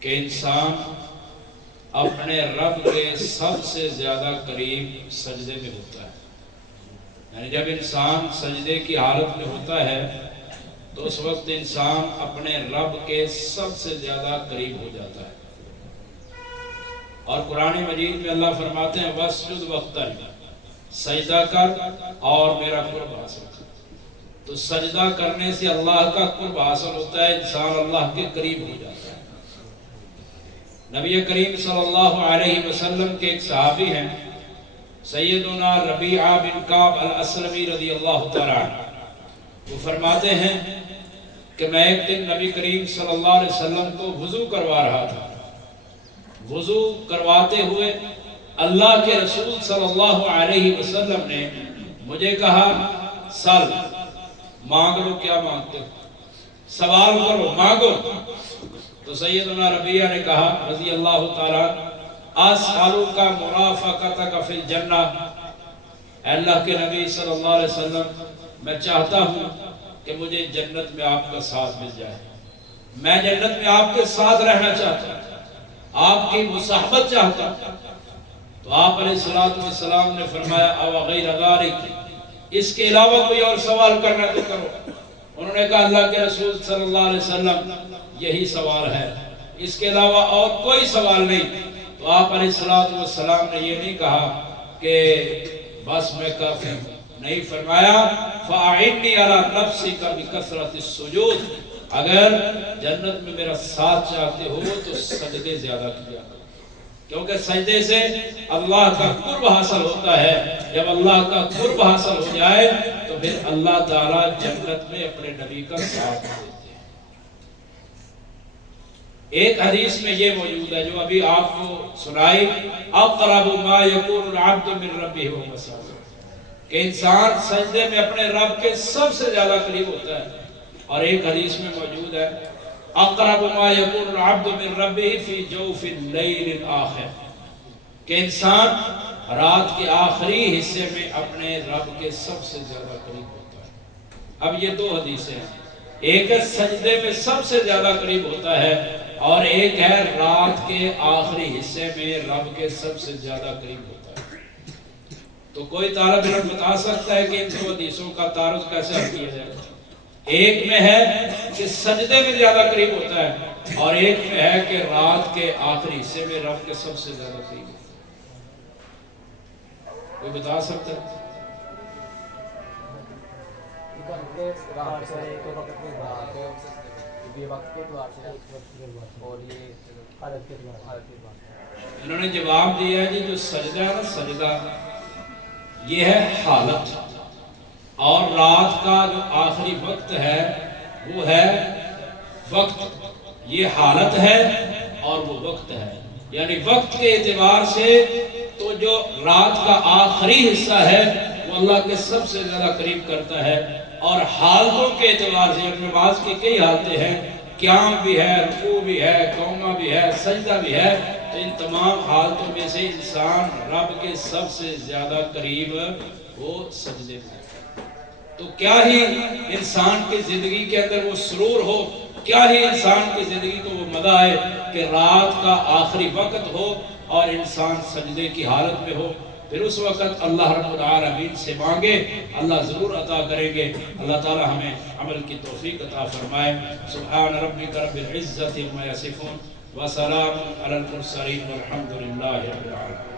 کہ انسان اپنے رب کے سب سے زیادہ قریب سجدے میں ہوتا ہے. یعنی جب انسان سجدے کی حالت میں ہوتا ہے تو اس وقت انسان اپنے رب کے سب سے زیادہ قریب ہو جاتا ہے. اور قرآن مجید میں اللہ فرماتے ہیں وَاسْجُدْ وَاقْتَرِب، سجدہ کر اور میرا قرب حاصل کر. تو سجدہ کرنے سے اللہ کا قرب حاصل ہوتا ہے، انسان اللہ کے قریب ہو جاتا ہے. نبی کریم صلی اللہ علیہ وسلم کے ایک صحابی ہیں سیدنا ربیعہ بن کعب الاسلمی رضی اللہ تعالیٰ عنہ. وہ فرماتے ہیں کہ میں ایک دن نبی کریم صلی اللہ علیہ وسلم کو وضو کروا رہا تھا. وضو کرواتے ہوئے اللہ کے رسول صلی اللہ علیہ وسلم نے مجھے کہا سل، مانگ لو، کیا مانگتے ہو، سوال کرو، مانگو. تو سیدنا ربیعہ نے کہا رضی اللہ تعالیٰ اسألک مرافقتک فی الجنہ، اے اللہ کے نبی صلی اللہ علیہ وسلم میں چاہتا ہوں کہ مجھے جنت میں آپ کا ساتھ مل جائے. میں جنت میں آپ کے ساتھ رہنا چاہتا ہوں، آپ کی مصاحبت چاہتا ہوں. تو آپ علیہ السلام نے فرمایا او غیر ذالک، اس کے علاوہ کوئی اور سوال کرنا تو کرو. انہوں نے کہا اللہ کے رسول صلی اللہ علیہ وسلم یہی سوال ہے، اس کے علاوہ اور کوئی سوال نہیں. تو آپ علیہ السلام نے یہ نہیں کہا کہ بس میں کافی ہوں، نہیں، فرمایا فَأَعِنِّي عَلَى نَفْسِكَ بِكَثْرَةِ السُّجُودِ، اگر جنت میں میرا ساتھ چاہتے ہو تو سجدے زیادہ کیا کرو، کیونکہ سجدے سے اللہ کا قرب حاصل ہوتا ہے. جب اللہ کا قرب حاصل ہو جائے تو پھر اللہ تعالیٰ جنت میں اپنے نبی کا ساتھ دیتے ہیں. ایک حدیث میں یہ موجود ہے جو ابھی آپ کو سنائی، اقرب ما یکون العبد من ربہ وهو ساجد، کہ انسان سجدے میں اپنے رب کے سب سے زیادہ قریب ہوتا ہے. اور ایک حدیث میں موجود ہے اقرب ما یکون العبد من ربہ فی جوف اللیل الآخر، کہ انسان رات کے آخری حصے میں اپنے رب کے سب سے زیادہ قریب ہوتا ہے. اب یہ دو حدیثیں ہیں، ایک ہے سجدے میں سب سے زیادہ قریب ہوتا ہے اور ایک ہے رات کے آخری حصے میں رب کے سب سے زیادہ قریب ہوتا ہے. تو کوئی طالب علم بتا سکتا ہے کہ ان دو حدیثوں کا تعارض کیسے حل کیا جائے؟ ایک میں ہے کہ سجدے میں زیادہ قریب ہوتا ہے اور ایک میں ہے کہ رات کے آخری حصے میں رب کے سب سے زیادہ قریب ہوتا ہے. کوئی بتا سکتا ہے؟ انہوں نے جواب دیا ہے جی جو سجدہ ہے نا، سجدہ یہ ہے حالت، اور رات کا جو آخری وقت ہے وہ ہے وقت. یہ حالت ہے اور وہ وقت ہے. یعنی وقت کے اعتبار سے تو جو رات کا آخری حصہ ہے وہ اللہ کے سب سے زیادہ قریب کرتا ہے، اور حالتوں کے اعتبار سے نماز کی کئی حالتیں ہیں، قیام بھی ہے، رکوع بھی ہے، قومہ بھی ہے، سجدہ بھی ہے. تو ان تمام حالتوں میں سے انسان رب کے سب سے زیادہ قریب وہ سجدے میں. تو کیا ہی انسان کی زندگی کے اندر وہ سرور ہو، کیا ہی انسان کی زندگی کو وہ مزہ آئے کہ رات کا آخری وقت ہو اور انسان سجدے کی حالت میں ہو. پھر اس وقت اللہ رب العالمین سے مانگے، اللہ ضرور عطا کریں گے. اللہ تعالی ہمیں عمل کی توفیق عطا فرمائے. سبحان ربک رب العزت عما یصفون وسلام علی المرسلین والحمد للہ رب العالمین.